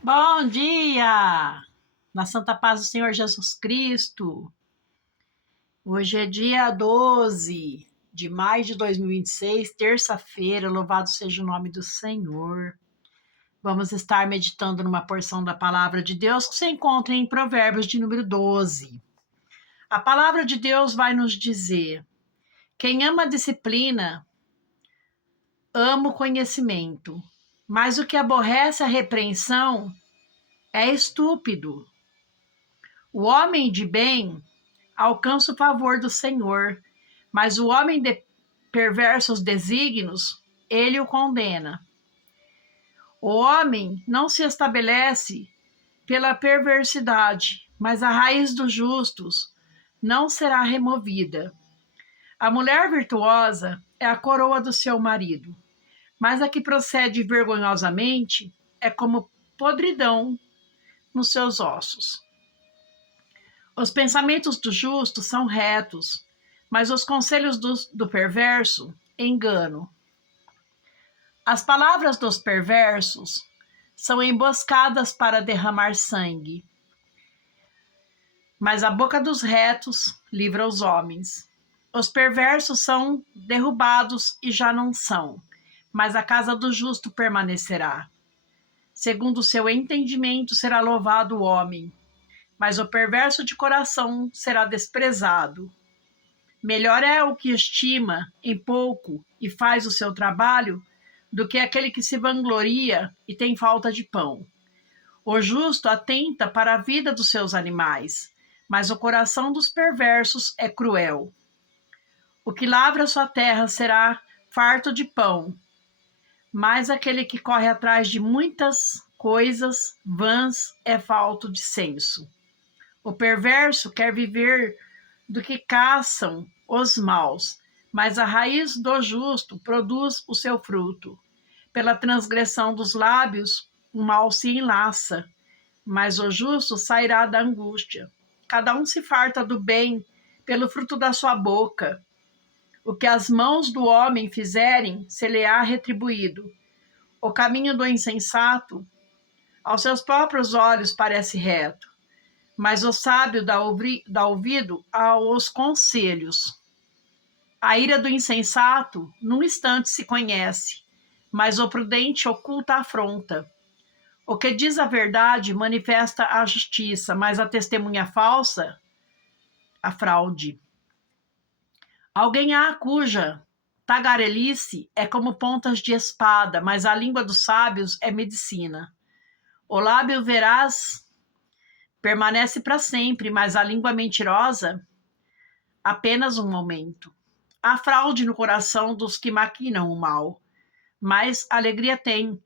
Bom dia! Na santa paz do Senhor Jesus Cristo. Hoje é dia 12 de maio de 2026, terça-feira. Louvado seja o nome do Senhor. Vamos estar meditando numa porção da palavra de Deus que se encontra em Provérbios de número 12. A palavra de Deus vai nos dizer: quem ama a disciplina, ama o conhecimento, mas o que aborrece a repreensão é estúpido. O homem de bem alcança o favor do Senhor, mas o homem de perversos desígnios, ele o condena. O homem não se estabelece pela perversidade, mas a raiz dos justos não será removida. A mulher virtuosa é a coroa do seu marido, mas a que procede vergonhosamente é como podridão nos seus ossos. Os pensamentos do justo são retos, mas os conselhos do perverso, engano. As palavras dos perversos são emboscadas para derramar sangue, mas a boca dos retos livra os homens. Os perversos são derrubados e já não são, mas a casa do justo permanecerá. Segundo o seu entendimento será louvado o homem, mas o perverso de coração será desprezado. Melhor é o que estima em pouco e faz o seu trabalho do que aquele que se vangloria e tem falta de pão. O justo atenta para a vida dos seus animais, mas o coração dos perversos é cruel. O que lavra sua terra será farto de pão, mas aquele que corre atrás de muitas coisas vãs é falto de senso. O perverso quer viver do que caçam os maus, mas a raiz do justo produz o seu fruto. Pela transgressão dos lábios, o mal se enlaça, mas o justo sairá da angústia. Cada um se farta do bem pelo fruto da sua boca. O que as mãos do homem fizerem, se-lhe-á retribuído. O caminho do insensato, aos seus próprios olhos, parece reto, mas o sábio dá ouvido aos conselhos. A ira do insensato, num instante se conhece, mas o prudente oculta a afronta. O que diz a verdade manifesta a justiça, mas a testemunha falsa, a fraude. Alguém há cuja tagarelice é como pontas de espada, mas a língua dos sábios é medicina. O lábio veraz permanece para sempre, mas a língua mentirosa, apenas um momento. Há fraude no coração dos que maquinam o mal, mas alegria tem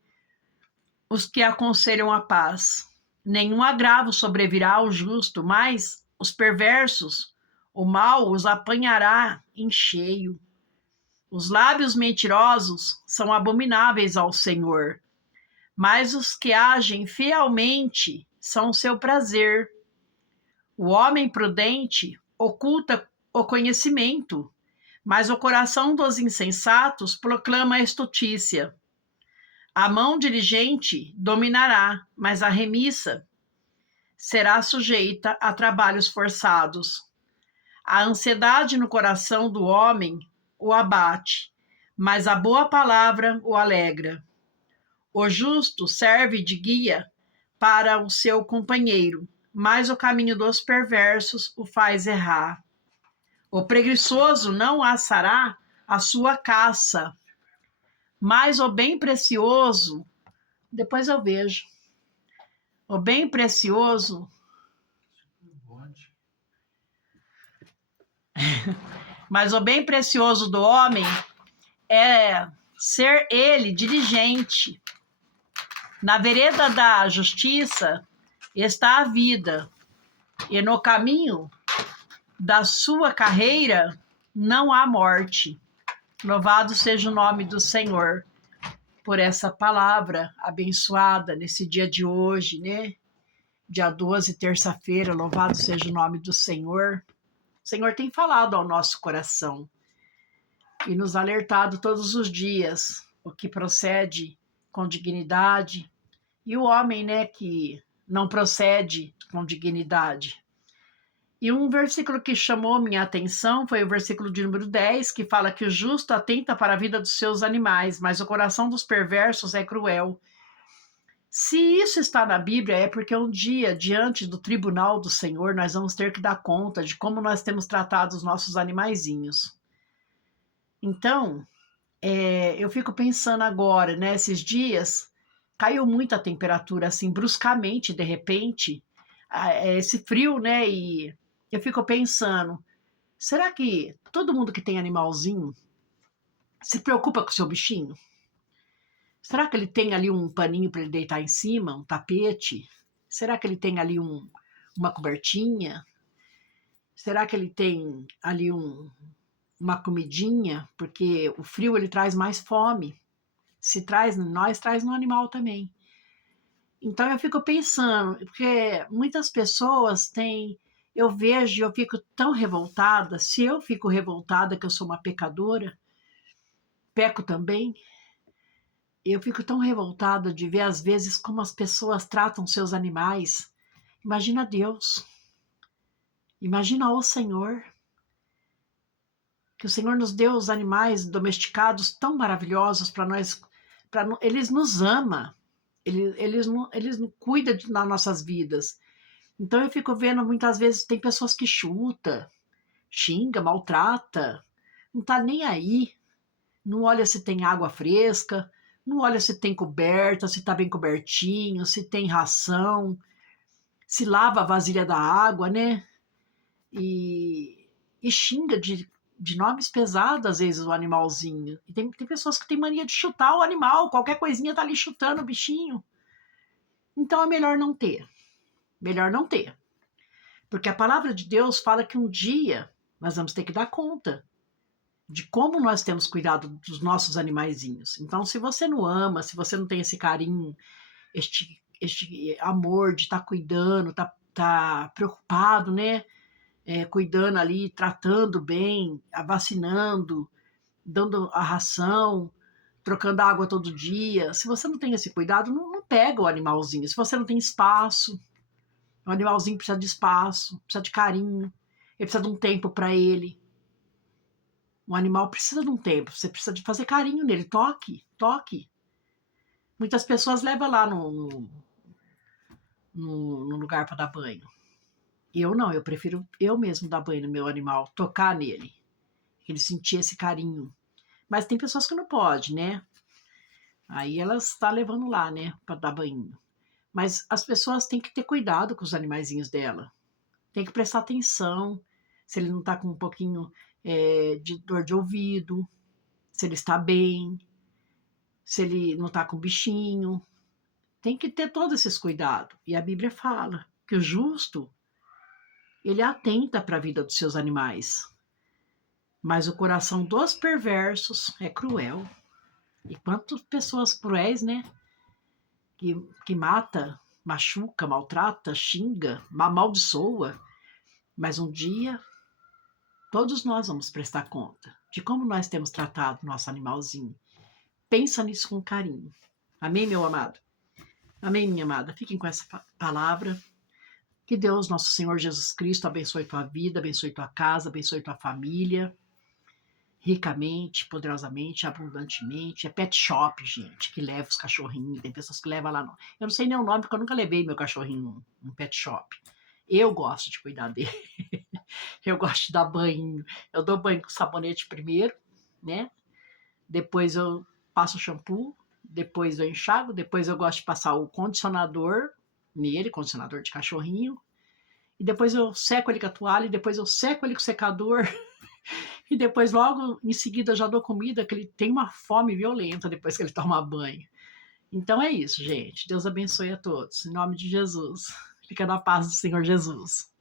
os que aconselham a paz. Nenhum agravo sobrevirá ao justo, mas os perversos, o mal os apanhará em cheio. Os lábios mentirosos são abomináveis ao Senhor, mas os que agem fielmente são o seu prazer. O homem prudente oculta o conhecimento, mas o coração dos insensatos proclama a estutícia. A mão diligente dominará, mas a remissa será sujeita a trabalhos forçados. A ansiedade no coração do homem o abate, mas a boa palavra o alegra. O justo serve de guia para o seu companheiro, mas o caminho dos perversos o faz errar. O preguiçoso não assará a sua caça, mas o bem precioso, depois eu vejo, o bem precioso, mas o bem precioso do homem é ser ele diligente. Na vereda da justiça está a vida, e no caminho da sua carreira não há morte. Louvado seja o nome do Senhor por essa palavra abençoada nesse dia de hoje, né? Dia 12, terça-feira, louvado seja o nome do Senhor. O Senhor tem falado ao nosso coração e nos alertado todos os dias o que procede com dignidade e o homem, né, que não procede com dignidade. E um versículo que chamou minha atenção foi o versículo de número 10, que fala que o justo atenta para a vida dos seus animais, mas o coração dos perversos é cruel. Se isso está na Bíblia, é porque um dia, diante do tribunal do Senhor, nós vamos ter que dar conta de como nós temos tratado os nossos animaizinhos. Então, eu fico pensando agora, né, esses dias, caiu muito a temperatura, assim, bruscamente, de repente, esse frio, né, e eu fico pensando, será que todo mundo que tem animalzinho se preocupa com o seu bichinho? Será que ele tem ali um paninho para ele deitar em cima, um tapete? Será que ele tem ali uma cobertinha? Será que ele tem ali uma comidinha? Porque o frio ele traz mais fome. Se traz em nós, traz no animal também. Então eu fico pensando, porque muitas pessoas têm, eu vejo, eu fico tão revoltada, se eu fico revoltada que eu sou uma pecadora, peco também, eu fico tão revoltada de ver às vezes como as pessoas tratam seus animais. Imagina Deus, imagina o Senhor, que o Senhor nos deu os animais domesticados tão maravilhosos para nós, eles nos ama, eles cuidam das nossas vidas. Então eu fico vendo, muitas vezes, tem pessoas que chuta, xinga, maltrata, não tá nem aí, não olha se tem água fresca, não olha se tem coberta, se tá bem cobertinho, se tem ração, se lava a vasilha da água, né? E xinga de nomes pesados, às vezes, o animalzinho. E tem pessoas que têm mania de chutar o animal, qualquer coisinha tá ali chutando o bichinho. Então é melhor não ter. Melhor não ter. Porque a palavra de Deus fala que um dia nós vamos ter que dar conta de como nós temos cuidado dos nossos animaizinhos. Então, se você não ama, se você não tem esse carinho, este amor de estar cuidando, tá preocupado, né? Cuidando ali, tratando bem, vacinando, dando a ração, trocando água todo dia. Se você não tem esse cuidado, não pega o animalzinho. Se você não tem espaço, o animalzinho precisa de espaço, precisa de carinho, ele precisa de um tempo para ele. Um animal precisa de um tempo, você precisa de fazer carinho nele, toque, toque. Muitas pessoas levam lá no lugar para dar banho. Eu não, eu prefiro eu mesmo dar banho no meu animal, tocar nele, ele sentir esse carinho. Mas tem pessoas que não podem, né? Aí elas estão levando lá, né, para dar banho. Mas as pessoas têm que ter cuidado com os animaizinhos dela. Tem que prestar atenção se ele não está com um pouquinho de dor de ouvido, se ele está bem, se ele não está com bichinho. Tem que ter todos esses cuidados. E a Bíblia fala que o justo, ele atenta para a vida dos seus animais. Mas o coração dos perversos é cruel. E quantas pessoas cruéis, né? Que mata, machuca, maltrata, xinga, amaldiçoa. Mas um dia, todos nós vamos prestar conta de como nós temos tratado nosso animalzinho. Pensa nisso com carinho. Amém, meu amado? Amém, minha amada? Fiquem com essa palavra. Que Deus, nosso Senhor Jesus Cristo, abençoe tua vida, abençoe tua casa, abençoe tua família, ricamente, poderosamente, abundantemente. É pet shop, gente, que leva os cachorrinhos. Tem pessoas que levam lá. Eu não sei nem o nome, porque eu nunca levei meu cachorrinho num pet shop. Eu gosto de cuidar dele. Eu gosto de dar banho. Eu dou banho com sabonete primeiro, né? Depois eu passo o shampoo, depois eu enxago, depois eu gosto de passar o condicionador nele, condicionador de cachorrinho, e depois eu seco ele com a toalha, e depois eu seco ele com o secador, e depois logo em seguida eu já dou comida, que ele tem uma fome violenta depois que ele toma banho. Então é isso, gente. Deus abençoe a todos. Em nome de Jesus. Fica na paz do Senhor Jesus.